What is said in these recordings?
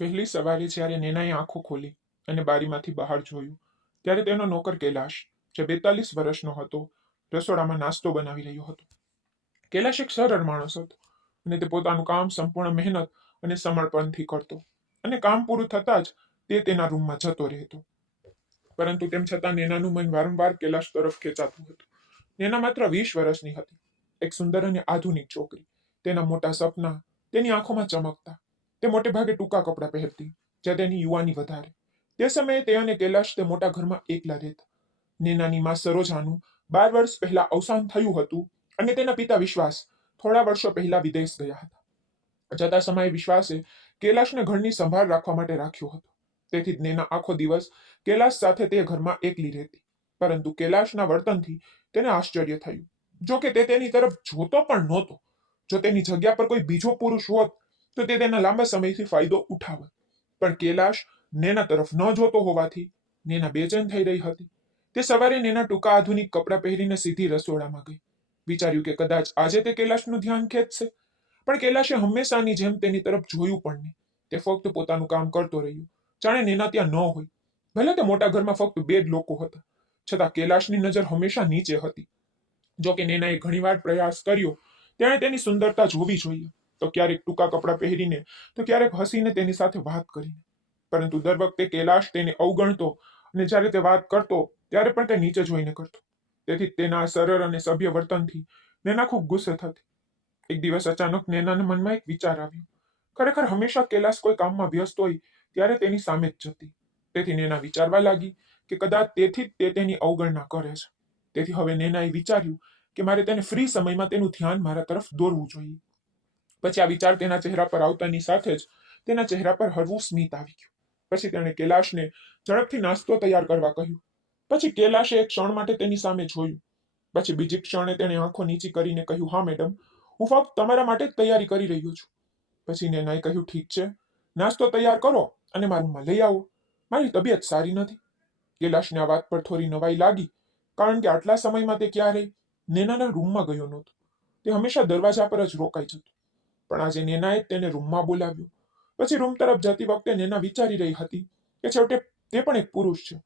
વહેલી સવારે જ્યારે નેનાએ આંખો ખોલી અને બારીમાંથી બહાર જોયું ત્યારે તેનો નોકર કૈલાશ, જે 42 વર્ષનો હતો, રસોડામાં નાસ્તો બનાવી રહ્યો હતો. કૈલાશ એક સરળ માણસ હતો અને તે પોતાનું કામ સંપૂર્ણ મહેનત અને સમર્પણથી કરતો અને કામ પૂરું થતાં જ તે તેના રૂમમાં જતો રહેતો. પરંતુ તેમ છતાં નેનાનું મન વારંવાર કૈલાશ તરફ ખેંચાતું હતું. નેના માત્ર 20 વર્ષની હતી, એક સુંદર અને આધુનિક છોકરી. તેના મોટા સપના તેની આંખોમાં ચમકતા. તે મોટે ભાગે ટૂંકા કપડાં પહેરતી, જ્યાં તેની યુવાની વધારે. તે સમયે તે અને કૈલાશ તે મોટા ઘરમાં એકલા રહેતા. નેનાની માં સરોજાનું 12 વર્ષ પહેલા અવસાન થયું હતું અને તેના પિતા વિશ્વાસ થોડા વર્ષો પહેલા વિદેશ ગયા હતા. જતા સમયે વિશ્વાસે કૈલાશને ઘરની સંભાળ રાખવા માટે રાખ્યો હતો. તેથી જ નેના આખો દિવસ કૈલાશ સાથે તે ઘરમાં એકલી રહેતી. પરંતુ કૈલાશના વર્તનથી તેને આશ્ચર્ય થયું. જો કે તે તેની તરફ જોતો પણ નહોતો. જો તેની જગ્યા પર કોઈ બીજો પુરુષ હોત તો તે તેના લાંબા સમયથી ફાયદો ઉઠાવત. પણ કૈલાશ નેના તરફ ન જોતો હોવાથી નેના બેચેન થઈ રહી હતી. તે સવારે નેના ટૂંકા આધુનિક કપડાં પહેરીને સીધી રસોડામાં ગઈ. વિચાર્યું કે કદાચ આજે તે કૈલાશનું ધ્યાન ખેંચશે. પણ કૈલાશે હંમેશાની જેમ તેની તરફ જોયું પણ નહીં. તે ફક્ત પોતાનું કામ કરતો રહ્યો, જાણે નેના ત્યાં ન હોય. ભલે તે મોટા ઘરમાં ફક્ત 2 જ લોકો હતા, છતાં કૈલાશની નજર હંમેશા નીચે હતી. જો કે નેનાએ ઘણીવાર પ્રયાસ કર્યો. તેણે તેની સુંદરતા જોવી જોઈએ, તો ક્યારેક ટૂંકા કપડાં પહેરીને, તો ક્યારેક હસીને તેની સાથે વાત કરીને. પરંતુ દર વખતે કૈલાશ તેને અવગણતો અને જ્યારે તે વાત કરતો ત્યારે પણ તે નીચે જોઈને કરતો. તેથી તેના સરળ અને સભ્ય વર્તનથી નેના ખૂબ ગુસ્સે થતી. એક દિવસ અચાનક નેનાના મનમાં એક વિચાર આવ્યો. ખરેખર હંમેશા કૈલાશ કોઈ કામમાં વ્યસ્ત હોય ત્યારે તેની સામે જ જતી. તેથી નેના વિચારવા લાગી કે કદાચ તેથી જ તે તેની અવગણના કરે છે. તેથી હવે નેનાએ વિચાર્યું કે મારે તેને ફ્રી સમયમાં તેનું ધ્યાન મારા તરફ દોરવું જોઈએ. પછી આ વિચાર તેના ચહેરા પર આવતાની સાથે જ તેના ચહેરા પર હળવું સ્મિત આવી ગયું. પછી તેણે કૈલાશને ઝડપથી નાસ્તો તૈયાર કરવા કહ્યું. પછી કૈલાશે એક ક્ષણ માટે તેની સામે જોયું. પછી બીજી ક્ષણે તેણે આંખો નીચી કરીને કહ્યું, હા મેડમ, હું ફક્ત તમારા માટે જ તૈયારી કરી રહ્યો છું. પછી નેનાએ કહ્યું, ઠીક છે, નાસ્તો તૈયાર કરો અને મારા રૂમમાં લઈ આવો. મારી તબિયત સારી નથી. કૈલાશને આ વાત પર થોડી નવાઈ લાગી, કારણ કે આટલા સમયમાં તે ક્યારેય નેનાના રૂમમાં ગયો નહોતો. તે હંમેશા દરવાજા પર જ રોકાઈ જતો. પણ આજે નેનાએ તેને રૂમમાં બોલાવ્યો. પછી રૂમ તરફ જતી વખતે નેના વિચારી રહી હતી કે છેવટે તે પણ એક પુરુષ છે.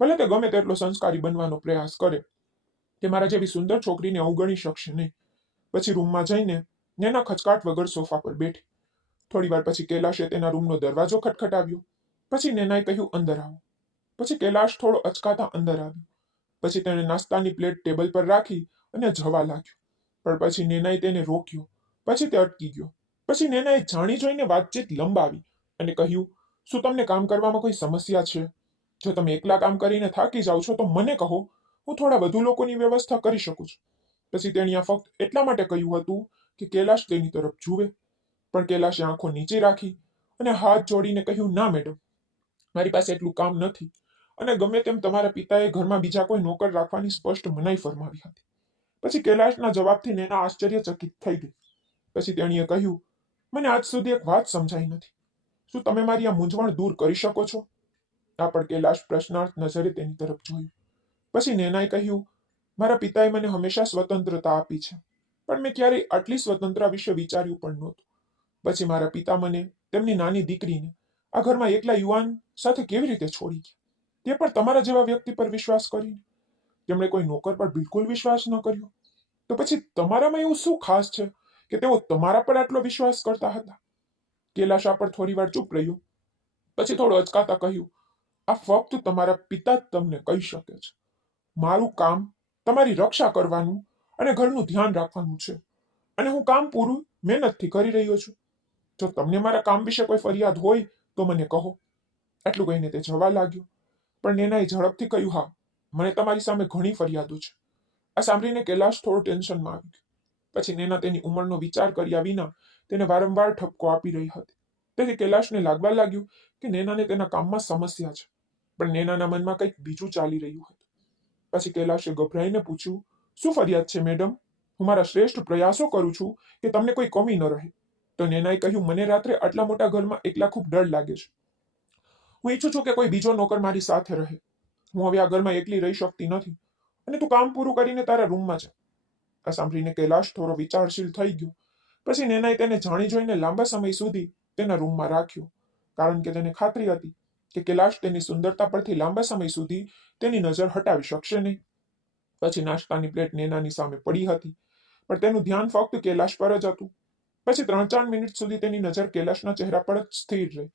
ભલે તે ગમે તેટલો સંસ્કારી બનવાનો પ્રયાસ કરે, તે મારા જેવી સુંદર છોકરીને અવગણી શકશે નહીં. પછી રૂમમાં જઈને નેના ખચકાટ વગર સોફા પર બેઠી. થોડી વાર પછી કૈલાશે તેના રૂમનો દરવાજો ખટખટાવ્યો. પછી નેનાએ કહ્યું, અંદર આવો. પછી કૈલાશ થોડો અચકાતા અંદર આવ્યો. પછી તેણે નાસ્તાની પ્લેટ ટેબલ પર રાખી અને જવા લાગ્યો. પણ પછી નેનાએ તેને રોક્યો. પછી તે અટકી ગયો. પછી નેનાએ જાણી જોઈને વાતચીત લંબાવી અને કહ્યું, શું તમને કામ કરવામાં કોઈ સમસ્યા છે? જો તમે એકલા કામ કરીને થાકી જાઓ છો તો મને કહો, હું થોડા વધુ લોકોની વ્યવસ્થા કરી શકું છું. પછી તેણે આ ફક્ત એટલા માટે કહ્યું હતું કે કૈલાશ તેની તરફ જુએ. પણ કૈલાશે આંખો નીચે રાખી અને હાથ જોડીને કહ્યું, ના મેડમ, મારી પાસે એટલું કામ નથી. અને ગમે તેમ તમારા પિતાએ ઘરમાં બીજા કોઈ નોકર રાખવાની સ્પષ્ટ મનાઈ ફરમાવી હતી. પછી કૈલાશના જવાબથી નેના આશ્ચર્યચકિત થઈ ગઈ. પછી તેણીએ કહ્યું, મને આજ સુધી એક વાત સમજાઈ નથી. શું તમે મારી આ મૂંઝવણ દૂર કરી શકો છો? આ પણ કૈલાશ પ્રશ્નાર્થ નજરે તેની તરફ જોયું. પછી નેનાએ કહ્યું, મારા પિતાએ મને હંમેશા સ્વતંત્રતા આપી છે, પણ મેં ક્યારેય આટલી સ્વતંત્રતા વિશે વિચાર્યું પણ નહોતું. પછી મારા પિતા મને, તેમની નાની દીકરીને, આ ઘરમાં એકલા યુવાન સાથે કેવી રીતે છોડી ગયા? તે પણ તમારા જેવા વ્યક્તિ પર વિશ્વાસ કરીને. જેમણે કોઈ નોકર પર બિલકુલ વિશ્વાસ ન કર્યો. તો પછી તમારામાં એવું શું ખાસ છે કે તેઓ તમારા પર આટલો વિશ્વાસ કરતા હતા? કૈલાશ આ પર થોડી વાર ચૂપ રહ્યો. પછી થોડો અચકાતા કહ્યું, આ ફક્ત તમારા પિતા જ તમને કહી શકે છે. મારું કામ તમારી રક્ષા કરવાનું અને ઘરનું ધ્યાન રાખવાનું છે. અને હું કામ પૂરું મહેનતથી કરી રહ્યો છું. જો તમને મારા કામ વિશે કોઈ ફરિયાદ હોય તો મને કહો. આટલું કહીને તે જવા લાગ્યો. પણ નેનાએ ઝડપથી કહ્યું, હા, મને તમારી સામે ઘણી ફરિયાદો છે. આ સાંભળીને કૈલાશ થોડો ટેન્શનમાં આવી ગયો. પછી નેના તેની ઉંમરનો વિચાર કર્યા વિના તેને વારંવાર ઠપકો આપી રહી હતી. તેથી કૈલાશને લાગવા લાગ્યું કે નેનાને તેના કામમાં સમસ્યા છે. પણ નેનાના મનમાં કંઈક બીજું ચાલી રહ્યું હતું. પછી કૈલાશે ગભરાઈને પૂછ્યું, શું ફરિયાદ છે મેડમ? હું મારા શ્રેષ્ઠ પ્રયાસો કરું છું કે તમને કોઈ કમી ન રહે. તો નેનાએ કહ્યું, મને રાત્રે આટલા મોટા ઘરમાં એકલા ખૂબ ડર લાગે છે. હું ઈચ્છું છું કે કોઈ બીજો નોકર મારી સાથે રહે. હું હવે આ ઘરમાં એકલી રહી શકતી નથી. અને તું કામ પૂરું કરીને તારા રૂમમાં જા. આ સાંભળીને કૈલાશ થોડો વિચારશીલ થઈ ગયો. પછી નેનાએ તેને જાણી જોઈને લાંબા સમય સુધી તેના રૂમમાં રાખ્યો, કારણ કે તેને ખાતરી હતી કે કૈલાશ તેની સુંદરતા પરથી લાંબા સમય સુધી તેની નજર હટાવી શકશે નહીં. પછી નાસ્તાની પ્લેટ નેનાની સામે પડી હતી, પણ તેનું ધ્યાન ફક્ત કૈલાશ પર જ હતું. પછી 3-4 મિનિટ સુધી તેની નજર કૈલાશના ચહેરા પર જ સ્થિર રહી.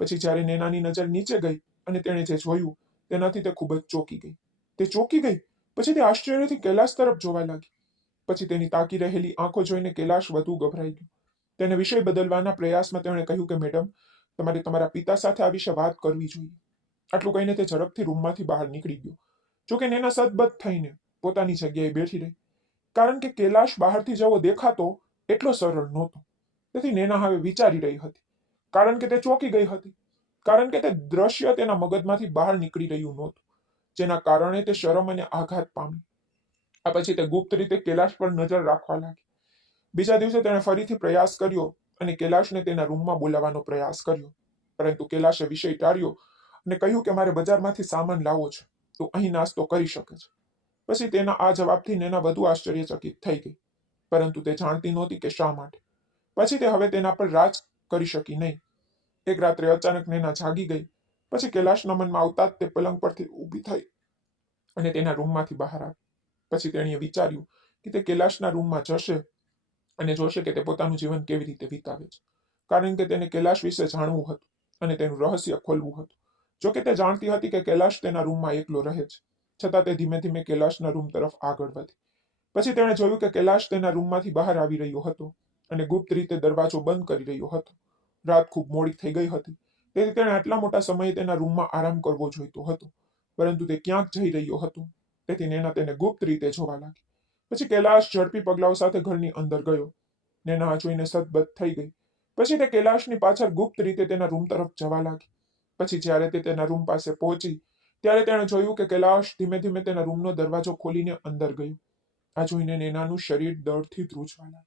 પછી જ્યારે નેનાની નજર નીચે ગઈ અને તેણે જે જોયું તેનાથી તે ખૂબ જ ચોંકી ગઈ. તે ચોંકી ગઈ પછી તે આશ્ચર્યથી કૈલાશ તરફ જોવા લાગી. પછી તેની તાકી રહેલી આંખો જોઈને કૈલાશ વધુ ગભરાઈ ગયો. તેને વિષય બદલવાના પ્રયાસમાં તેણે કહ્યું કે મેડમ, તમારે તમારા પિતા સાથે આ વિશે વાત કરવી જોઈએ. આટલું કહીને તે ઝડપથી રૂમમાંથી બહાર નીકળી ગયો. જોકે નેના સદબદ થઈને પોતાની જગ્યાએ બેઠી રહી, કારણ કે કૈલાશ બહારથી જેવો દેખાતો એટલો સરળ નહોતો. તેથી નેના હવે વિચારી રહી હતી, કારણ કે તે ચોંકી ગઈ હતી, કારણ કે તે દ્રશ્ય તેના મગજમાંથી બહાર નીકળી રહ્યું નહોતું, જેના કારણે તે શરમ અને આઘાત પામી. આ પછી તે ગુપ્ત રીતે કૈલાશ પર નજર રાખવા લાગી. બીજા દિવસે તેણે ફરીથી પ્રયાસ કર્યો અને કૈલાશને તેના રૂમમાં બોલાવવાનો પ્રયાસ કર્યો, પરંતુ કૈલાશે વિષય ટાળ્યો અને કહ્યું કે મારે બજારમાંથી સામાન લાવવો છે, તું અહીં નાસ્તો કરી શકે છે. પછી તેના આ જવાબથી નેના વધુ આશ્ચર્યચકિત થઈ ગઈ, પરંતુ તે જાણતી નહોતી કે શા માટે. પછી તે હવે તેના પર રાજ કરી શકી નહીં. એક રાત્રે અચાનક નેના જાગી ગઈ. પછી કૈલાશના મનમાં આવતા જ તે પલંગ પરથી ઊભી થઈ અને તેના રૂમમાંથી બહાર આવી. પછી તેણીએ વિચાર્યું કે તે કૈલાશના રૂમમાં જશે અને જોશે કે તે પોતાનું જીવન કેવી રીતે વિતાવે છે, કારણ કે તેને કૈલાશ વિશે જાણવું હતું અને તેનું રહસ્ય ખોલવું હતું. જોકે તે જાણતી હતી કે કૈલાશ તેના રૂમમાં એકલો રહે છે, છતાં તે ધીમે ધીમે કૈલાશના રૂમ તરફ આગળ વધી. પછી તેણે જોયું કે કૈલાશ તેના રૂમમાંથી બહાર આવી રહ્યો હતો અને ગુપ્ત રીતે દરવાજો બંધ કરી રહ્યો હતો. રાત ખૂબ મોડી થઈ ગઈ હતી, તેથી તેણે આટલા મોટા સમયે તેના રૂમમાં આરામ કરવો જોઈતો હતો, પરંતુ તે ક્યાંક જઈ રહ્યો હતો, તેથી નેના તેને ગુપ્ત રીતે જોવા લાગી. પછી કૈલાશ ઝડપી પગલાઓ સાથે ઘરની અંદર ગયો. નેના આ જોઈને સદબદ થઈ ગઈ. પછી તે કૈલાશની પાછળ ગુપ્ત રીતે તેના રૂમ તરફ જવા લાગી. પછી જ્યારે તે તેના રૂમ પાસે પહોંચી ત્યારે તેણે જોયું કે કૈલાશ ધીમે ધીમે તેના રૂમનો દરવાજો ખોલીને અંદર ગયો. આ જોઈને નેનાનું શરીર દળથી ધ્રુજવા લાગ્યું,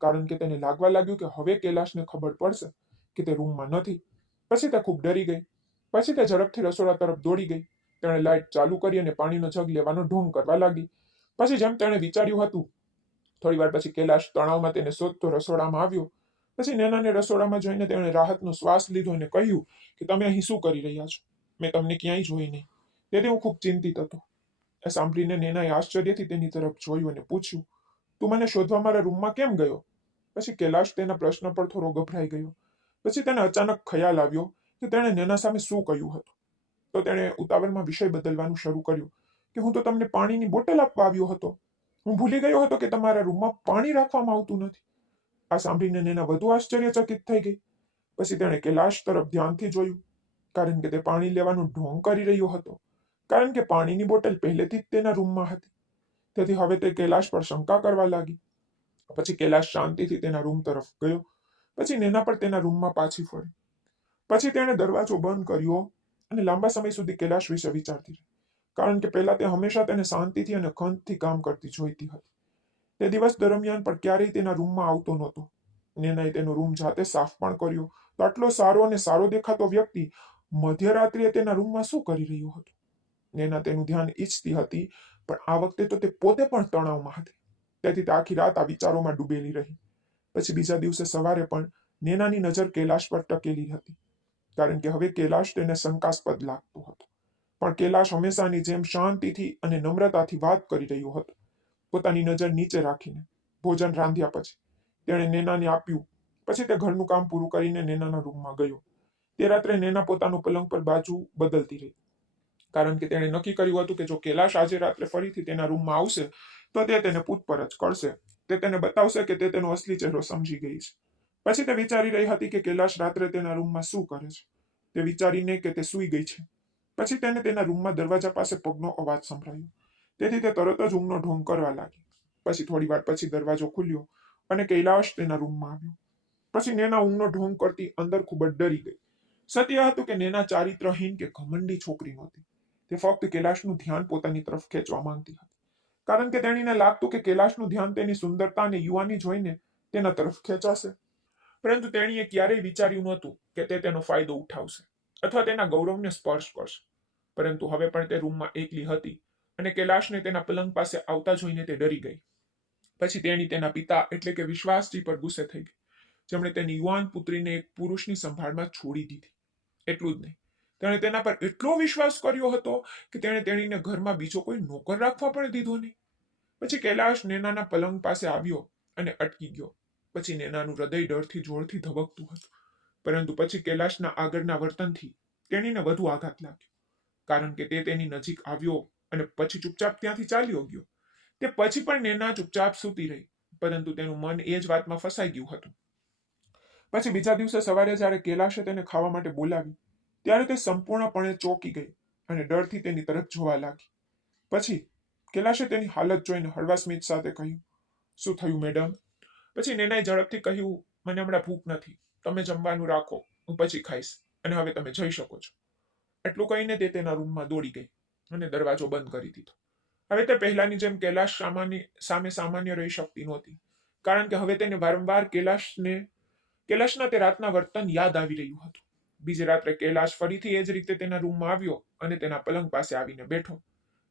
કારણ કે તેને લાગવા લાગ્યું કે હવે કૈલાશને ખબર પડશે કે તે રૂમમાં નથી. પછી તે ખૂબ ડરી ગઈ. પછી તે ઝડપથી રસોડા તરફ દોડી ગઈ. તેણે લાઇટ ચાલુ કરી અને પાણીનો જગ લેવાનો ઢોંગ કરવા લાગી. પછી જેમ તેણે વિચાર્યું હતું, થોડી વાર પછી કૈલાશ તણાવમાં તેને શોધતો રસોડામાં આવ્યો. પછી નેનાને રસોડામાં જોઈને તેણે રાહતનો શ્વાસ લીધો અને કહ્યું કે તમે અહીં શું કરી રહ્યા છો? મેં તમને ક્યાંય જોઈ નહીં. તેથી હું ખૂબ ચિંતિત હતો. એ સાંભળીને નેનાએ આશ્ચર્યથી તેની તરફ જોયું અને પૂછ્યું, તું મને શોધવા મારા રૂમમાં કેમ ગયો? પછી કૈલાશ તેના પ્રશ્ન પર થોડો ગભરાઈ ગયો. પછી તેને અચાનક ખ્યાલ આવ્યો કે તેણે નેના સામે શું કહ્યું હતું. તો તેણે ઉતાવળમાં વિષય બદલવાનું શરૂ કર્યું કે હું તો તમને પાણીની બોટલ આપવા આવ્યો હતો. હું ભૂલી ગયો હતો કે તમારા રૂમમાં પાણી રાખવામાં આવતું નથી. આ સાંભળીને નેના વધુ આશ્ચર્યચકિત થઈ ગઈ. પછી તેણે કૈલાશ તરફ ધ્યાનથી જોયું, કારણ કે તે પાણી લેવાનું ઢોંગ કરી રહ્યો હતો, કારણ કે પાણીની બોટલ પહેલેથી જ તેના રૂમમાં હતી. તેથી હવે તે કૈલાશ પર શંકા કરવા લાગી. પછી કૈલાશ શાંતિથી તેના રૂમ તરફ ગયો. પછી નેના પર તેના રૂમમાં પાછી ફરી. પછી તેણે દરવાજો બંધ કર્યો અને લાંબા સમય સુધી કૈલાશ વિશે વિચારતી રહી, કારણ કે પહેલા તે હંમેશા તેને શાંતિથી અને ખંતથી કામ કરતી જોઈતી હતી. તે દિવસ દરમિયાન પણ ક્યારેય તેના રૂમમાં આવતો નહોતો. નેનાએ તેનો રૂમ જાતે સાફ પણ કર્યો, તો આટલો સારો અને સારો દેખાતો વ્યક્તિ મધ્યરાત્રિએ તેના રૂમમાં શું કરી રહ્યો હતો? નેના તેનું ધ્યાન ઈચ્છતી હતી, પણ આ વખતે તો તે પોતે પણ તણાવમાં હતી. તેથી તે આખી રાત આ વિચારોમાં ડૂબેલી રહી. પછી બીજા દિવસે સવારે પણ નેનાની નજર કૈલાશ પર ટકેલી હતી, કારણ કે હવે કૈલાશ તેને શંકાસ્પદ લાગતો હતો. પણ કૈલાશ હંમેશાની જેમ શાંતિથી અને નમ્રતાથી વાત કરી રહ્યો હતો, પોતાની નજર નીચે રાખીને. ભોજન રાંધ્યા પછી તેણે નેનાને આપ્યું. પછી તે ઘરનું કામ પૂરું કરીને નેનાના રૂમમાં ગયો. તે રાત્રે નેના પોતાનું પલંગ પર બાજુ બદલતી રહી, કારણ કે તેણે નક્કી કર્યું હતું કે જો કૈલાશ આજે રાત્રે ફરીથી તેના રૂમમાં આવશે તો તે તેને પૂછપરછ કરશે. તે તેને બતાવશે કે તે તેનો અસલી ચહેરો સમજી ગઈ છે. પછી તે વિચારી રહી હતી કે કૈલાશ રાત્રે તેના રૂમમાં શું કરે છે. તે વિચારીને કે તે સૂઈ ગઈ છે. પછી તેને તેના રૂમમાં દરવાજા પાસે પગનો અવાજ સંભળાયો. તેથી તે તરત જ ઊંઘનો ઢોંગ કરવા લાગી. પછી થોડી વાર પછી દરવાજો ખુલ્યો અને કૈલાશ તેના રૂમમાં આવ્યો. પછી નેના ઊંઘનો ઢોંગ કરતી અંદર ખૂબ જ ડરી ગઈ. સત્ય હતું કે નેના ચારિત્રહીન કે ઘમંડી છોકરી નહોતી. તે ફક્ત કૈલાશનું ધ્યાન પોતાની તરફ ખેંચવા માંગતી હતી, કારણ કે તેણીને લાગતું કે કૈલાશનું ધ્યાન તેની સુંદરતા અને યુવાની જોઈને તેના તરફ ખેંચાશે. પરંતુ તેણીએ ક્યારેય વિચાર્યું નહોતું કે તે તેનો ફાયદો ઉઠાવશે અથવા તેના ગૌરવને સ્પર્શ કરશે. પરંતુ હવે પણ તે રૂમમાં એકલી હતી અને કૈલાશને તેના પલંગ પાસે આવતા જોઈને તે ડરી ગઈ. પછી તેણી તેના પિતા એટલે કે વિશ્વાસજી પર ગુસ્સે થઈ ગઈ, જેમણે તેની યુવાન પુત્રીને એક પુરુષની સંભાળમાં છોડી દીધી. એટલું જ નહીં, તેણે તેના પર એટલો વિશ્વાસ કર્યો હતો કે તેણે તેણીને ઘરમાં બીજો કોઈ નોકર રાખવા પણ દીધો નહીં. પછી કૈલાશ નેનાના પલંગ પાસે આવ્યો અને અટકી ગયો. પછી નેનાનું હૃદય ડરથી જોરથી ધબકતું હતું. પરંતુ પછી કૈલાશના આગળના વર્તનથી તેણીને વધુ આઘાત લાગ્યો, કારણ કે તે તેની નજીક આવ્યો અને પછી ચૂપચાપ ત્યાંથી ચાલ્યો ગયો. તે પછી પણ નેના ચૂપચાપ સૂતી રહી, પરંતુ તેનું મન એ જ વાતમાં ફસાઈ ગયું હતું. પછી બીજા દિવસે સવારે જ્યારે કૈલાશે તેને ખાવા માટે બોલાવી, ત્યારે તે સંપૂર્ણપણે ચોંકી ગઈ અને ડરથી તેની તરફ જોવા લાગી. પછી કૈલાશે તેની હાલત જોઈને હળવા સ્મિત સાથે કહ્યું, શું થયું મેડમ? પછી નેનાએ ઝડપથી કહ્યું, મને હમણાં ભૂખ નથી, તમે જમવાનું રાખો, હું પછી ખાઈશ, અને હવે તમે જઈ શકો છો. એટલું કહીને તે તેના રૂમમાં દોડી ગઈ અને દરવાજો બંધ કરી દીધો. હવે તે પહેલાની જેમ કૈલાશ સામે સામાન્ય રહી શકતી નહોતી, કારણ કે હવે તેને વારંવાર કૈલાશના તે રાતના વર્તન યાદ આવી રહ્યું હતું. બીજી રાત્રે કૈલાશ ફરીથી એ જ રીતે તેના રૂમમાં આવ્યો અને તેના પલંગ પાસે આવીને બેઠો.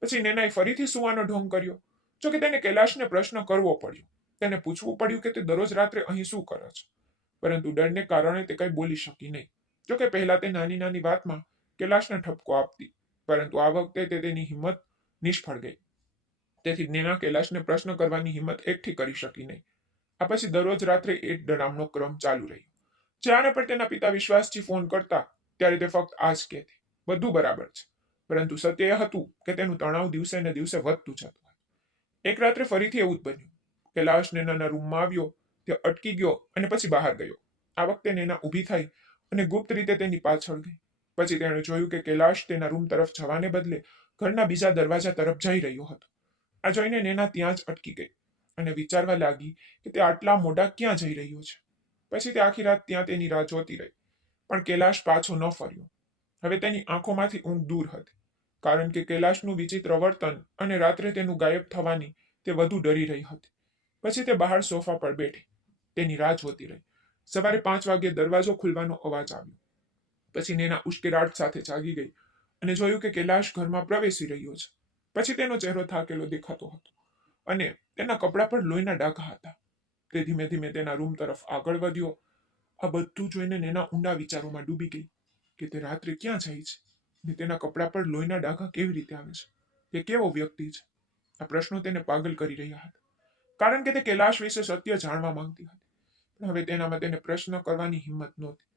પછી નેનાએ ફરીથી સુવાનો ઢોંગ કર્યો. જોકે તેને કૈલાશને પ્રશ્ન કરવો પડ્યો. તેને પૂછવું પડ્યું કે તે દરરોજ રાત્રે અહીં શું કરે છે, પરંતુ ડરને કારણે તે કંઈ બોલી શકી નહીં. જોકે પહેલા તે નાની નાની વાતમાં કૈલાશને ઠપકો આપતી, પરંતુ આ વખતે તે તેની હિંમત નિષ્ફળ ગઈ. તેથી નેના કૈલાશને પ્રશ્ન કરવાની હિંમત એકઠી કરી શકી નહીં. આ પછી દરરોજ રાત્રે એ ડરામનો ક્રમ ચાલુ રહ્યો. જ્યારે પણ તેના પિતા વિશ્વાસથી ફોન કરતા, ત્યારે તે ફક્ત આ જ કહેતી, બધું બરાબર છે. પરંતુ સત્ય એ હતું કે તેનું તણાવ દિવસે ને દિવસે વધતું જતું હતું. એક રાત્રે ફરીથી એવું જ બન્યું. કૈલાશ નેનાના રૂમમાં આવ્યો, તે અટકી ગયો અને પછી બહાર ગયો. આ વખતે નેના ઊભી થઈ અને ગુપ્ત રીતે તેની પાછળ ગઈ. પછી તેણે જોયું કે કૈલાશ તેના રૂમ તરફ જવાને બદલે ઘરના બીજા દરવાજા તરફ જઈ રહ્યો હતો. આ જોઈને નેના ત્યાં જ અટકી ગઈ અને વિચારવા લાગી કે તે આટલા મોડા ક્યાં જઈ રહ્યો છે. પછી તે આખી રાત ત્યાં તેની રાહ જોતી રહી, પણ કૈલાશ પાછો ન ફર્યો. હવે તેની આંખોમાંથી ઊંઘ દૂર હતી, કારણ કે કૈલાશનું વિચિત્ર વર્તન અને રાત્રે તેનું ગાયબ થવાની તે વધુ ડરી રહી હતી. પછી તે બહાર સોફા પર બેઠી તેની રાહ જોતી રહી. સવારે 5 વાગ્યે દરવાજો ખુલવાનો અવાજ આવ્યો. પછી નેના ઉશ્કેરાટ સાથે જાગી ગઈ અને જોયું કે કૈલાશ ઘરમાં પ્રવેશી રહ્યો છે. પછી તેનો ચહેરો થાકેલો દેખાતો હતો અને તેના કપડા પર લોહીના ડાઘા હતા. તે ધીમે ધીમે તેના રૂમ તરફ આગળ વધ્યો. આ બધું જોઈને નેના ઊંડા વિચારોમાં ડૂબી ગઈ કે તે રાત્રે ક્યાં જાય છે ને તેના કપડા પર લોહીના ડાઘા કેવી રીતે આવે છે. તે કેવો વ્યક્તિ છે? આ પ્રશ્નો તેને પાગલ કરી રહ્યા હતા, કારણ કે તે કૈલાશ વિશે સત્ય જાણવા માંગતી હતી. પણ હવે તેનામાં તેને પ્રશ્ન કરવાની હિંમત નહોતી.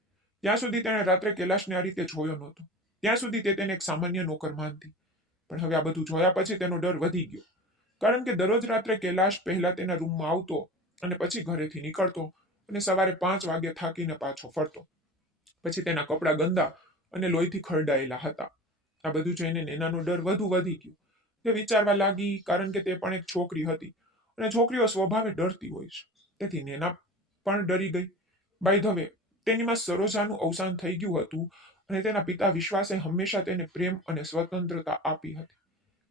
ત્યાં સુધી તેણે રાત્રે કૈલાશને આ રીતે જોયો નહોતો. ત્યાં સુધી તે તેને એક સામાન્ય નોકર માનતી. પણ હવે આ બધું જોયા પછી તેનો ડર વધી ગયો, કારણ કે દરરોજ રાત્રે કૈલાશ પહેલા તેના રૂમમાં આવતો અને પછી ઘરેથી નીકળતો અને સવારે 5 વાગ્યે થાકીને પાછો ફરતો. પછી તેના કપડાં ગંદા અને લોહીથી ખરડાયેલા હતા. આ બધું જોઈને નેનાનો ડર વધુ વધી ગયો. તે વિચારવા લાગી, કારણ કે તે પણ એક છોકરી હતી અને છોકરીઓ સ્વભાવે ડરતી હોય છે. તેથી નેના પણ ડરી ગઈ. બાય ધ વે, તેનીમાં સરોજાનું અવસાન થઈ ગયું હતું અને તેના પિતા વિશ્વાસે હંમેશા તેને પ્રેમ અને સ્વતંત્રતા આપી હતી.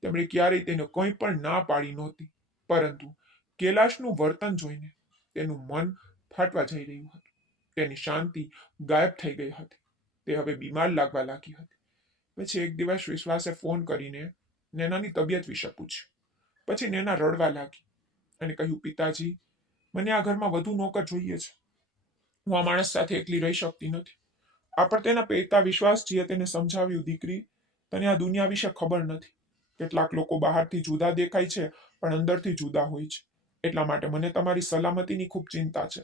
તેમણે ક્યારેય તેને કંઈ પણ ના પાડી નહોતી. પરંતુ કૈલાશનું વર્તન જોઈને તેનું મન ફાટવા જઈ રહ્યું હતું. તેની શાંતિ ગાયબ થઈ ગઈ હતી. તે હવે બીમાર લાગવા લાગી હતી. પછી એક દિવસ વિશ્વાસે ફોન કરીને નેનાની તબિયત વિશે પૂછ્યું. પછી નેના રડવા લાગી અને કહ્યું, પિતાજી, મને આ ઘરમાં વધુ નોકર જોઈએ છે. હું આ માણસ સાથે એકલી રહી શકતી નથી. આ પર તેના પિતા વિશ્વાસજીએ તેને સમજાવ્યું, દીકરી, તને આ દુનિયા વિશે ખબર નથી. કેટલાક લોકો બહારથી જુદા દેખાય છે પણ અંદરથી જુદા હોય છે. એટલા માટે મને તમારી સલામતીની ખૂબ ચિંતા છે.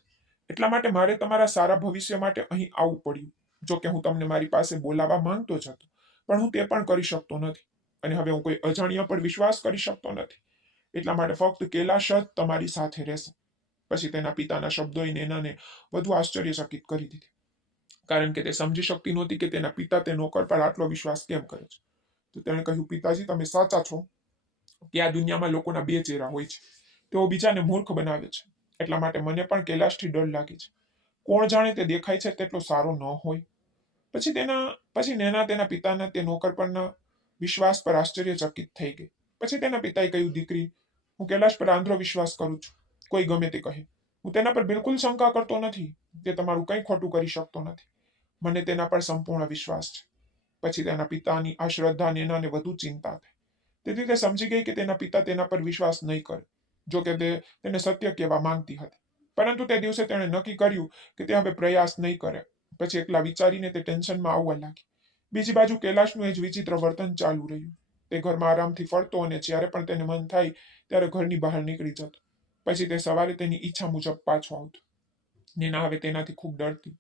એટલા માટે મારે તમારા સારા ભવિષ્ય માટે અહીં આવવું પડ્યું. જો કે હું તમને મારી પાસે બોલાવવા માંગતો જ હતો, પણ હું તે પણ કરી શકતો નથી અને હવે હું કોઈ અજાણ્યા પર વિશ્વાસ કરી શકતો નથી. એટલા માટે ફક્ત કૈલાશ જ તમારી સાથે રહેશે. પછી તેના પિતાના શબ્દોએ નેનાને વધુ આશ્ચર્યચકિત કરી દીધી, કારણ કે તે સમજી શકતી નહોતી કે તેના પિતા તે નોકર પર આટલો વિશ્વાસ કેમ કરે છે. તો તેણે કહ્યું, પિતાજી, તમે સાચા છો કે આ દુનિયામાં લોકોના બે ચહેરા હોય છે. તેઓ બીજાને મૂર્ખ બનાવે છે. એટલા માટે મને પણ કૈલાશથી ડર લાગે છે. કોણ જાણે તે દેખાય છે તેટલો સારો ન હોય. પછી નેના તેના પિતાના તે નોકર પરના વિશ્વાસ પર આશ્ચર્યચકિત થઈ ગઈ. પછી તેના પિતાએ કહ્યું, દીકરી, હું કૈલાશ પર આંધળો વિશ્વાસ કરું છું. કોઈ ગમે તે કહે, હું તેના પર બિલકુલ શંકા કરતો નથી. તે તમારું કંઈ ખોટું કરી શકતો નથી. મને તેના પર સંપૂર્ણ વિશ્વાસ છે. પછી તેના પિતાની આ શ્રદ્ધા નેનાને વધુ ચિંતા થઈ. તેથી તે સમજી ગઈ કે તેના પિતા તેના પર વિશ્વાસ નહીં કરે. જો કે તે તેને સત્ય કહેવા માંગતી હતી, પરંતુ તે દિવસે તેણે નક્કી કર્યું કે તે હવે પ્રયાસ નહીં કરે, પછી એકલા વિચારીને તે ટેન્શનમાં આવવા લાગી. બીજી બાજુ કૈલાશનું એ જ વિચિત્ર વર્તન ચાલુ રહ્યું. તે ઘરમાં આરામથી ફરતો અને જ્યારે પણ તેને મન થાય ત્યારે ઘરની બહાર નીકળી જતો. પછી તે સવારે તેની ઈચ્છા મુજબ પાછો આવતો. નેના હવે તેનાથી ખૂબ ડરતી.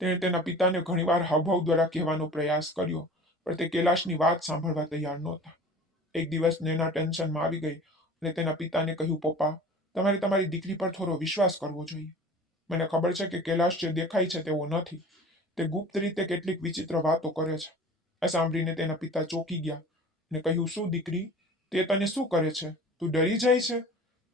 તેણે તેના પિતાને ઘણીવાર હાવભાવ દ્વારા કહેવાનો પ્રયાસ કર્યો, પણ તે કૈલાશની વાત સાંભળવા તૈયાર નહોતા. એક દિવસ નેના ટેન્શનમાં આવી ગઈ અને તેના પિતાને કહ્યું, પપ્પા, તમારે તમારી દીકરી પર થોડો વિશ્વાસ કરવો જોઈએ. મને ખબર છે કે કૈલાશ જે દેખાય છે તેવો નથી. તે ગુપ્ત રીતે કેટલીક વિચિત્ર વાતો કરે છે. આ સાંભળીને તેના પિતા ચોંકી ગયા અને કહ્યું, શું દીકરી, તે તને શું કરે છે? તું ડરી જાય છે?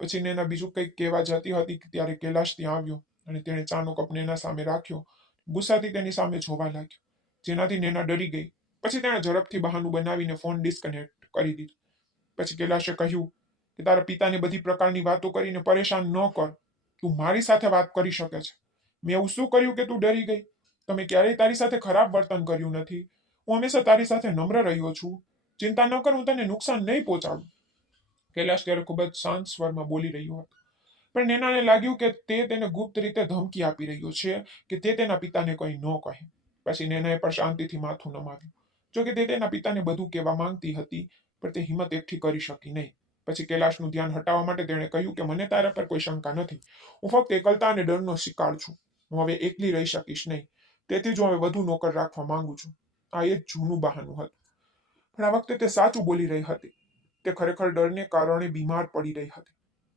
પછી નેના બીજું કંઈક કહેવા જતી હતી ત્યારે કૈલાશ ત્યાં આવ્યો અને તેણે ચાનો કપ નેના સામે રાખ્યો. ગુસ્સાથી તેની સામે જોવા લાગ્યો, જેનાથી નેના ડરી ગઈ. પછી તેણે ઝડપથી બહાનું બનાવીને ફોન ડિસ્કનેક્ટ કરી દીધો. પછી કૈલાશે કહ્યું કે તારા પિતાને બધી પ્રકારની વાતો કરીને પરેશાન ન કર. તું મારી સાથે વાત કરી શકે છે. મેં એવું શું કર્યું કે તું ડરી ગઈ? તમે ક્યારેય તારી સાથે ખરાબ વર્તન કર્યું નથી. હું હંમેશા તારી સાથે નમ્ર રહ્યો છું. ચિંતા ન કર, હું તને નુકસાન નહીં પહોંચાડું. કૈલાશ ત્યારે ખૂબ જ શાંત સ્વરમાં બોલી રહ્યો હતો. પણ નેનાને લાગ્યું કે તે તેને ગુપ્ત રીતે ધમકી આપી રહ્યો છે કે તે તેના પિતાને કંઈ ન કહે. પછી નેનાએ પણ શાંતિથી માથું નમાવ્યું. જોકે તે તેના પિતાને બધું કહેવા માંગતી હતી, પણ તે હિંમત એકઠી કરી શકી નહીં. પછી કૈલાશનું ધ્યાન હટાવવા માટે તેણે કહ્યું કે મને તારા પર કોઈ શંકા નથી. હું ફક્ત એકલતા અને ડરનો શિકાર છું. હું હવે એકલી રહી શકીશ નહીં. તેથી જ હું હવે વધુ નોકર રાખવા માંગુ છું. આ એ જ જૂનું બહાનું હતું. પણ આ વખતે તે સાચું બોલી રહી હતી. તે ખરેખર ડરને કારણે બીમાર પડી રહી હતી.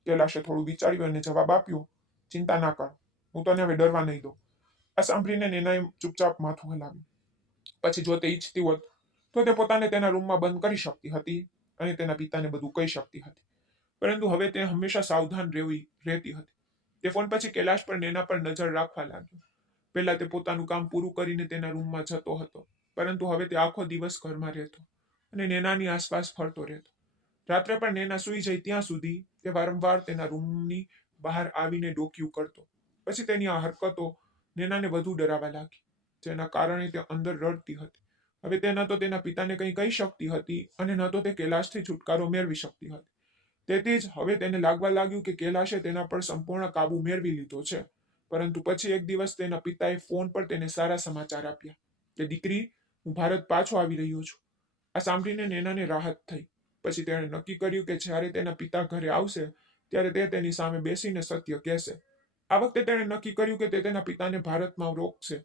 કૈલાશે થોડું વિચાર્યું અને જવાબ આપ્યો, ચિંતા ના કર, હું તને હવે ડરવા નહીં દઉં. આ સાંભળીને નેનાએ ચૂપચાપ માથું હલાવ્યું. પછી જો તે ઈચ્છતી હોત તો તે પોતાને તેના રૂમમાં બંધ કરી શકતી હતી અને તેના પિતાને બધું કહી શકતી હતી. પરંતુ હવે તે હંમેશા સાવધાન રહેતી હતી. તે ફોન પછી કૈલાશ પર નેના પર નજર રાખવા લાગ્યો. પહેલા તે પોતાનું કામ પૂરું કરીને તેના રૂમમાં જતો હતો, પરંતુ હવે તે આખો દિવસ ઘરમાં રહેતો અને નેનાની આસપાસ ફરતો રહેતો. રાત્રે પણ નેના સૂઈ જાય ત્યાં સુધી તે વારંવાર તેના રૂમની બહાર આવીને ડોકિયું કરતો. પછી તેની આ હરકતો નેનાને વધુ ડરાવા લાગી, જેના કારણે તે અંદર રડતી હતી. હવે તે ન તો તેના પિતાને કંઈ કહી શકતી હતી અને ન તો તે કૈલાશથી છુટકારો મેળવી શકતી હતી. તેથી જ હવે તેને લાગવા લાગ્યું કે કૈલાશે તેના પર સંપૂર્ણ કાબુ મેળવી લીધો છે. પરંતુ પછી એક દિવસ તેના પિતાએ ફોન પર તેને સારા સમાચાર આપ્યા કે દીકરી, હું ભારત પાછો આવી રહ્યો છું. આ સાંભળીને નેનાને રાહત થઈ. પછી તેણે નક્કી કર્યું કે જ્યારે તેના પિતા ઘરે આવશે ત્યારે તે તેની સામે બેસીને સત્ય કહેશે. આ વખતે તેણે નક્કી કર્યું કે તે તેના પિતાને ભારતમાં રોકશે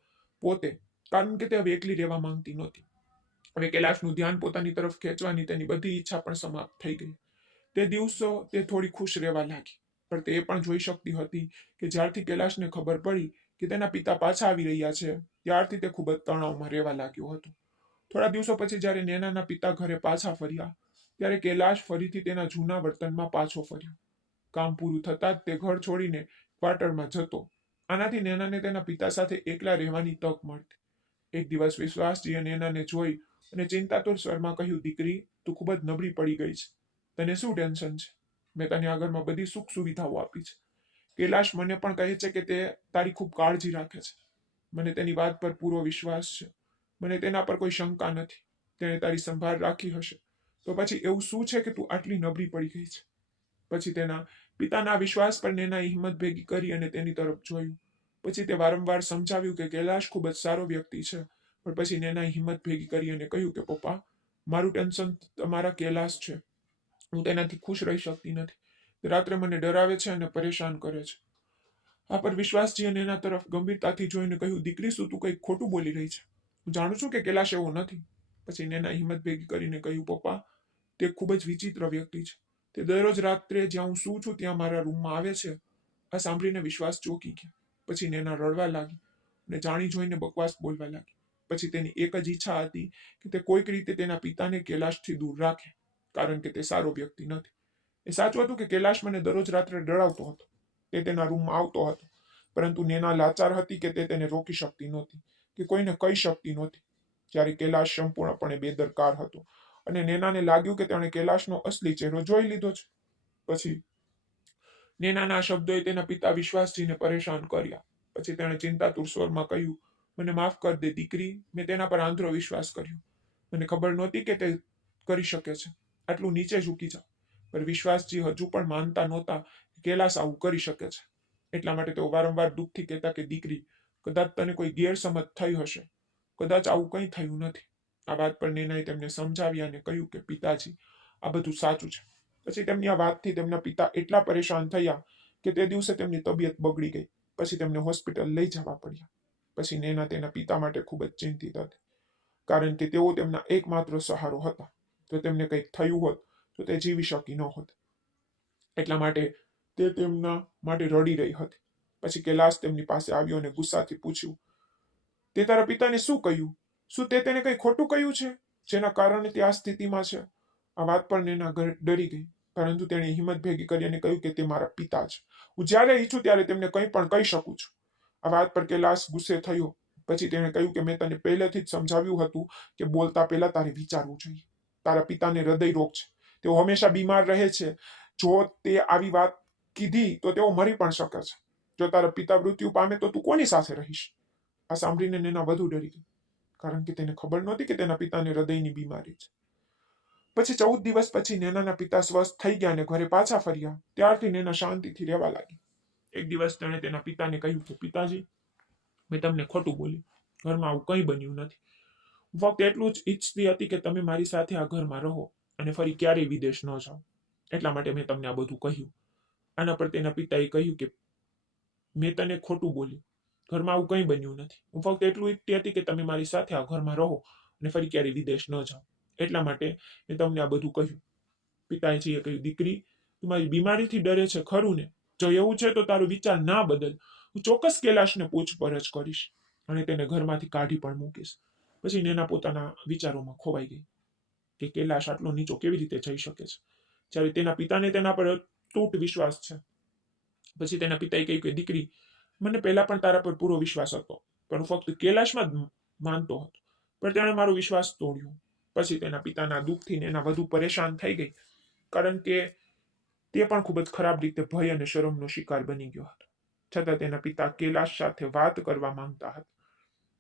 પોતે, કારણ કે તે હવે એકલી રહેવા માંગતી નહોતી. હવે કૈલાશનું ધ્યાન પોતાની તરફ ખેંચવાની તેની બધી ઈચ્છા પણ સમાપ્ત થઈ ગઈ. તે દિવસો તે થોડી ખુશ રહેવા લાગી, પણ તે એ પણ જોઈ શકતી હતી કે જ્યારથી કૈલાશને ખબર પડી કે તેના પિતા પાછા આવી રહ્યા છે ત્યારથી તે ખૂબ જ તણાવમાં રહેવા લાગ્યો હતો. થોડા દિવસો પછી જ્યારે નેનાના પિતા ઘરે પાછા ફર્યા ત્યારે કૈલાશ ફરીથી તેના જૂના વર્તનમાં પાછો ફર્યો. કામ પૂરું થતાં જ તે ઘર છોડીને ક્વાર્ટરમાં જતો. આનાથી નેનાને તેના પિતા સાથે એકલા રહેવાની તક મળતી. એક દિવસ વિશ્વાસજીએ નેનાને જોઈ અને ચિંતાતુર સ્વરમાં કહ્યું, દીકરી, તું ખૂબ જ નબળી પડી ગઈ છે. તને શું ટેન્શન છે? મેં તને આ ઘરમાં બધી સુખ સુવિધાઓ આપી છે. કૈલાશ મને પણ કહે છે કે તે તારી ખૂબ કાળજી રાખે છે. મને તેની વાત પર પૂરો વિશ્વાસ છે. મને તેના પર કોઈ શંકા નથી. તેણે તારી સંભાળ રાખી હશે. તો પછી એવું શું છે કે તું આટલી નબળી પડી ગઈ છે? પછી તેના પિતાના વિશ્વાસ પર નેનાએ હિંમત ભેગી કરી અને તેની તરફ જોયું. પછી તે વારંવાર સમજાવ્યું કે કૈલાશ ખૂબ જ સારો વ્યક્તિ છે. પણ પછી નેનાએ હિંમત ભેગી કરી અને કહ્યું કે પપ્પા, મારું ટેન્શન તમારા કૈલાશ છે. હું તેનાથી ખુશ રહી શકતી નથી. તે રાત્રે મને ડરાવે છે અને પરેશાન કરે છે. આ પર વિશ્વાસજીએ નેના તરફ ગંભીરતાથી જોઈને કહ્યું, દીકરી, શું તું કંઈક ખોટું બોલી રહી છે? હું જાણું છું કે કૈલાશ એવો નથી. પછી નેનાએ હિંમત ભેગી કરીને કહ્યું, પપ્પા, તે ખૂબ જ વિચિત્ર વ્યક્તિ છે. તે દરરોજ રાત્રે જ્યાં હું સૂઉં છું ત્યાં મારા રૂમમાં આવે છે. આ સાંભળીને વિશ્વાસ ચોંકી ગયા. પછી નેના રડવા લાગી અને જાણી જોઈને બકવાસ બોલવા લાગી. પછી તેની એક જ ઈચ્છા હતી કે તે કોઈક રીતે તેના પિતાને કૈલાશથી દૂર રાખે, કારણ કે તે સારો વ્યક્તિ નથી. એ સાચું હતું કે કૈલાશ મને દરરોજ રાત્રે ડરાવતો હતો. તે તેના રૂમમાં આવતો હતો, પરંતુ નેના લાચાર હતી કે તે તેને રોકી શકતી નહોતી કે કોઈને કહી શકતી નહોતી. જ્યારે કૈલાશ સંપૂર્ણપણે બેદરકાર હતો અને નેનાને લાગ્યું કે તેણે કૈલાશનો અસલી ચહેરો જોઈ લીધો છે. પછી નેનાના શબ્દોએ તેના પિતા વિશ્વાસજીને પરેશાન કર્યા. પછી તેણે ચિંતાતુર સ્વરમાં કહ્યું, મને માફ કર દે દીકરી, મેં તેના પર આંધળો વિશ્વાસ કર્યો. મને ખબર નહોતી કે તે કરી શકે છે. આટલું નીચે ઝૂકી જાવ. પર વિશ્વાસજી હજુ પણ માનતા નહોતા કે કૈલાશ આવું કરી શકે છે. એટલા માટે તેઓ વારંવાર દુઃખથી કહેતા કે દીકરી, કદાચ તને કોઈ ગેરસમજ થઈ હશે, કદાચ આવું કંઈ થયું નથી. આ વાત પર નેનાએ તેમને સમજાવ્યા અને કહ્યું કે પિતાજી, આ બધું સાચું છે. પછી તેમની આ વાતથી તેમના પિતા એટલા પરેશાન થયા કે તે દિવસે તેમની તબિયત બગડી ગઈ. પછી તેમને હોસ્પિટલ લઈ જવા પડ્યા. પછી નેના તેના પિતા માટે ખૂબ જ ચિંતિત હતી, કારણ કે તેઓ તેમના એકમાત્ર સહારો હતા. જો તેમને કંઈક થયું હોત તો તે જીવી શકી ન હોત. એટલા માટે તે તેમના માટે રડી રહી હતી. પછી કૈલાશ તેમની પાસે આવ્યો અને ગુસ્સાથી પૂછ્યું, તે તારા પિતાને શું કહ્યું? શું તે તેને કંઈ ખોટું કહ્યું છે જેના કારણે તે આ સ્થિતિમાં છે? આ વાત પર નેના ડરી ગઈ, પરંતુ તેણે હિંમત ભેગી કરી અને કહ્યું કે તે મારા પિતા છે. હું જ્યારે ઈચ્છું ત્યારે તેમને કંઈ પણ કહી શકું છું. આ વાત પર કૈલાશ ગુસ્સે થયો. પછી તેણે કહ્યું કે મેં તને પહેલેથી જ સમજાવ્યું હતું કે બોલતા પહેલા તારે વિચારવું જોઈએ. તારા પિતાને હૃદય રોગ છે, તેઓ હંમેશા બીમાર રહે છે. જો તે આવી વાત કીધી તો તેઓ મરી પણ શકે છે. જો તારા પિતા મૃત્યુ પામે તો તું કોની સાથે રહીશ? આ સાંભળીને નેના વધુ ડરી ગઈ, કારણ કે તેને ખબર નહોતી કે તેના પિતાને હૃદયની બીમારી છે. પછી 14 દિવસ પછી નેનાના પિતા સ્વસ્થ થઈ ગયા અને ઘરે પાછા ફર્યા. ત્યારથી નેના શાંતિથી રહેવા લાગી. એક દિવસ તેણે તેના પિતાને કહ્યું કે પિતાજી, મેં તમને ખોટું બોલ્યું. ઘરમાં આવું કંઈ બન્યું નથી. હું ફક્ત એટલું જ ઈચ્છતી હતી કે તમે મારી સાથે આ ઘરમાં રહો અને ફરી ક્યારેય વિદેશ ન જાઓ. એટલા માટે મેં તમને આ બધું કહ્યું. આના પર તેના પિતાએ કહ્યું કે મેં તને ખોટું બોલ્યું. ઘરમાં આવું કંઈ બન્યું નથી. હું ફક્ત એટલું ઈચ્છતી હતી કે તમે મારી સાથે આ ઘરમાં રહો અને ફરી ક્યારેય વિદેશ ન જાઓ. એટલા માટે મેં તમને આ બધું કહ્યું. પિતાજીએ કહ્યું, દીકરી, તું મારી બીમારીથી ડરે છે ખરું ને? જો એવું છે તો તારો વિચાર ના બદલ. હું ચોક્કસ કૈલાશને પૂછપરછ કરીશ અને તેને ઘરમાંથી કાઢી પણ મૂકીશ. પછી નેના પોતાના વિચારોમાં ખોવાઈ ગઈ કે કૈલાશ આટલો નીચો કેવી રીતે જઈ શકે છે, જ્યારે તેના પિતાને તેના પર અતૂટ વિશ્વાસ છે. પછી તેના પિતાએ કહ્યું કે દીકરી, મને પહેલા પણ તારા પર પૂરો વિશ્વાસ હતો, પણ હું ફક્ત કૈલાશમાં જ માનતો હતો, પણ તેણે મારો વિશ્વાસ તોડ્યો. પછી તેના પિતાના દુઃખથી નેના વધુ પરેશાન થઈ ગઈ, કારણ કે તે પણ ખૂબ જ ખરાબ રીતે ભય અને શરમનો શિકાર બની ગયો હતો. છતાં તેના પિતા કૈલાશ સાથે વાત કરવા માંગતા હતા.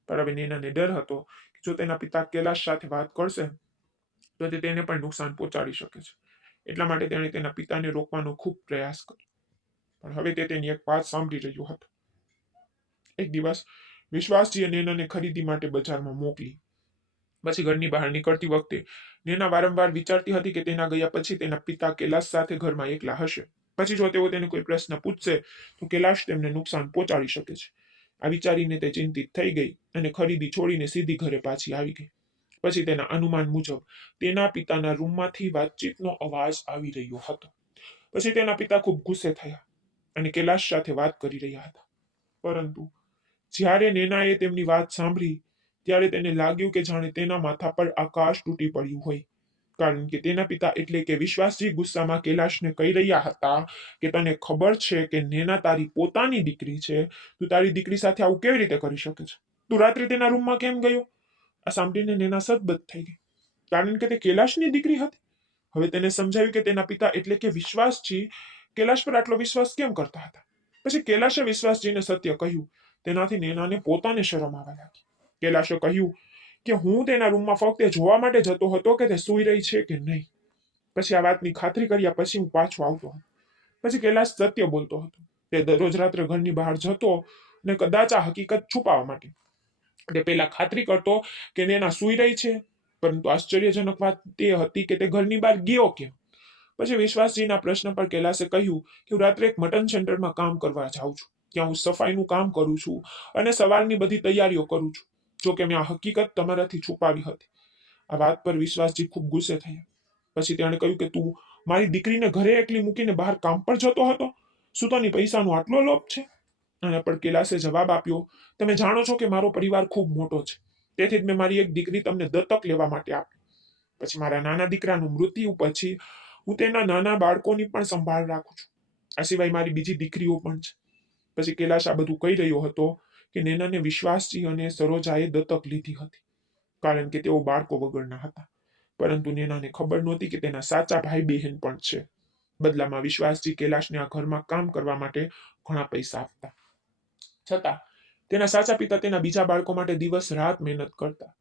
પણ હવે નેનાને ડર હતો કે જો તેના પિતા કૈલાશ સાથે વાત કરશે તો તે તેને પણ નુકસાન પહોંચાડી શકે છે. એટલા માટે તેણે તેના પિતાને રોકવાનો ખૂબ પ્રયાસ કર્યો. પણ હવે તે તેની એક વાત સાંભળી રહ્યો હતો. એક દિવસ વિશ્વાસજીએ નેનાને ખરીદી માટે બજારમાં મોકલી. પછી ઘરની બહાર નીકળતી વખતે નેના વારંવાર વિચારતી હતી કે તેના ગયા પછી તેના પિતા કૈલાશ સાથે ઘરમાં એકલા હશે. પછી જો તેઓ તેને કોઈ પ્રશ્ન પૂછશે તો કૈલાશ તેમને નુકસાન પહોંચાડી શકે છે. આ વિચારીને તે ચિંતિત થઈ ગઈ અને ખરીદી છોડીને સીધી ઘરે પાછી આવી ગઈ. પછી તેના અનુમાન મુજબ તેના પિતાના રૂમમાંથી વાતચીતનો અવાજ આવી રહ્યો હતો. પછી તેના પિતા ખૂબ ગુસ્સે થયા અને કૈલાશ સાથે વાત કરી રહ્યા હતા. પરંતુ જ્યારે નેનાએ તેમની વાત સાંભળી ત્યારે તેને લાગ્યું કે જાણે તેના માથા પર આકાશ તૂટી પડ્યું હોય, કારણ કે તેના પિતા એટલે કે વિશ્વાસજી ગુસ્સામાં કૈલાશને કહી રહ્યા હતા કે તને ખબર છે કે નેના તારી પોતાની દીકરી છે, તું તારી દીકરી સાથે આવું કેવી રીતે કરી શકે છે? તું રાત્રે તેના રૂમમાં કેમ ગયો? આ સાંભળીને નેના સદબદ થઈ ગઈ, કારણ કે તે કૈલાશની દીકરી હતી. હવે તેને સમજાયું કે તેના પિતા એટલે કે વિશ્વાસજી કૈલાશ પર આટલો વિશ્વાસ કેમ કરતા હતા. પછી કૈલાશે વિશ્વાસજીને સત્ય કહ્યું. તેનાથી નેનાને પોતાને શરમ આવવા લાગી. કૈલાશે કહ્યું કે હું તેના રૂમમાં ફક્ત જોવા માટે જતો હતો કે તે સૂઈ રહી છે કે નહીં. પછી આ વાતની ખાતરી કર્યા પછી હું પાછો આવતો હતો. પછી કૈલાશ સત્ય બોલતો હતો. તે દરરોજ રાત્રે ઘરની બહાર જતો અને કદાચ આ હકીકત છુપાવવા માટે. તે પહેલા ખાતરી કરતો કે નેના સૂઈ રહી છે, પરંતુ આશ્ચર્યજનક વાત તે હતી કે તે ઘરની બહાર ગયો કેમ. પછી વિશ્વાસજીના પ્રશ્ન પર કૈલાશે કહ્યું કે હું રાત્રે એક મટન સેન્ટરમાં કામ કરવા જાઉં છું. ત્યાં હું સફાઈનું કામ કરું છું અને સવારની બધી તૈયારીઓ કરું છું. જો કે મેં આ હકીકત તમારાથી છુપાવી હતી. આ વાત પર વિશ્વાસજી ખૂબ ગુસ્સે થયા. પછી તેણે કહ્યું કે તું મારી દીકરીને ઘરે એકલી મૂકીને બહાર કામ પર જતો હતો? શું તને પૈસાનો આટલો લોભ છે? આના પર કૈલાશે જવાબ આપ્યો, તમે જાણો છો કે મારો પરિવાર ખૂબ મોટો છે, તેથી જ મેં મારી એક દીકરી તમને દત્તક લેવા માટે આપી. પછી મારા નાના દીકરાનું મૃત્યુ પછી હું તેના નાના બાળકોની પણ સંભાળ રાખું છું. આ સિવાય મારી બીજી દીકરીઓ પણ છે. પછી કૈલાશ આ બધું કહી રહ્યો હતો કે નેનાને વિશ્વાસજી અને સરોજાએ દત્તક લીધી હતી, કારણ કે તેઓ બાળકો વગરના હતા. પરંતુ નેનાને ખબર નહોતી કે તેના સાચા ભાઈ બહેન પણ છે. બદલામાં વિશ્વાસજી કૈલાશને આ ઘરમાં કામ કરવા માટે ઘણા પૈસા આપતા. છતાં તેના સાચા પિતા તેના બીજા બાળકો માટે દિવસ રાત મહેનત કરતા.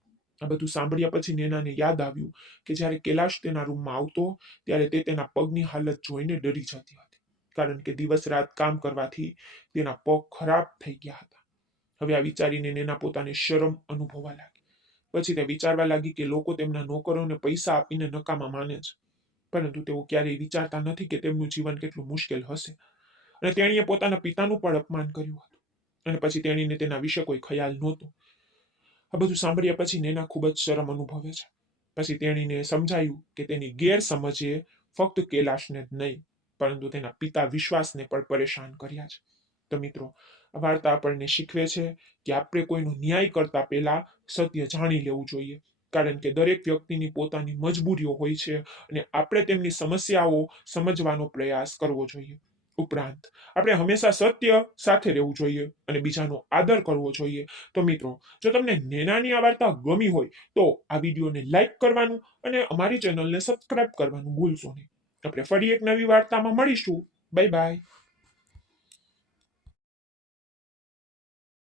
આ બધું સાંભળ્યા પછી નેનાને યાદ આવ્યું કે જ્યારે કૈલાશ તેના રૂમમાં આવતો ત્યારે તે તેના પગની હાલત જોઈને ડરી જતી હતી, કારણ કે દિવસ રાત કામ કરવાથી તેના પગ ખરાબ થઈ ગયા હતા. હવે આ વિચારીને નેના પોતાને શરમ અનુભવવા લાગી. પછી તે વિચારવા લાગી કે લોકો તેમના નોકરોને પૈસા આપીને નકામા માને છે, પરંતુ તેઓ ક્યારેય વિચારતા નથી કે તેમનું જીવન કેટલું મુશ્કેલ હશે. અને તેણીએ પોતાના પિતાનું પણ અપમાન કર્યું હતું, અને પછી તેણીને તેના વિશે કોઈ ખ્યાલ નહોતો. આ બધું સાંભળ્યા પછી નેના ખૂબ જ શરમ અનુભવે છે. પછી તેણીને સમજાયું કે તેની ગેરસમજ એ ફક્ત કૈલાશને જ નહીં, પરંતુ તેના પિતા વિશ્વાસને પણ પરેશાન કર્યા છે. તો મિત્રો, આ વાર્તા આપણને શીખવે છે કે આપણે કોઈનો ન્યાય કરતા પહેલા સત્ય જાણી લેવું જોઈએ, કારણ કે દરેક વ્યક્તિની પોતાની મજબૂરીઓ હોય છે અને આપણે તેમની સમસ્યાઓ સમજવાનો પ્રયાસ કરવો જોઈએ. ઉપરાંત આપણે હંમેશા સત્ય સાથે રહેવું જોઈએ અને બીજાનો આદર કરવો જોઈએ. તો મિત્રો, જો તમને નેનાની આ વાર્તા ગમી હોય તો આ વિડીયોને લાઈક કરવાનું અને અમારી ચેનલને સબસ્ક્રાઇબ કરવાનું ભૂલશો નહીં. આપણે ફરી એક નવી વાર્તામાં મળીશું. Bye bye.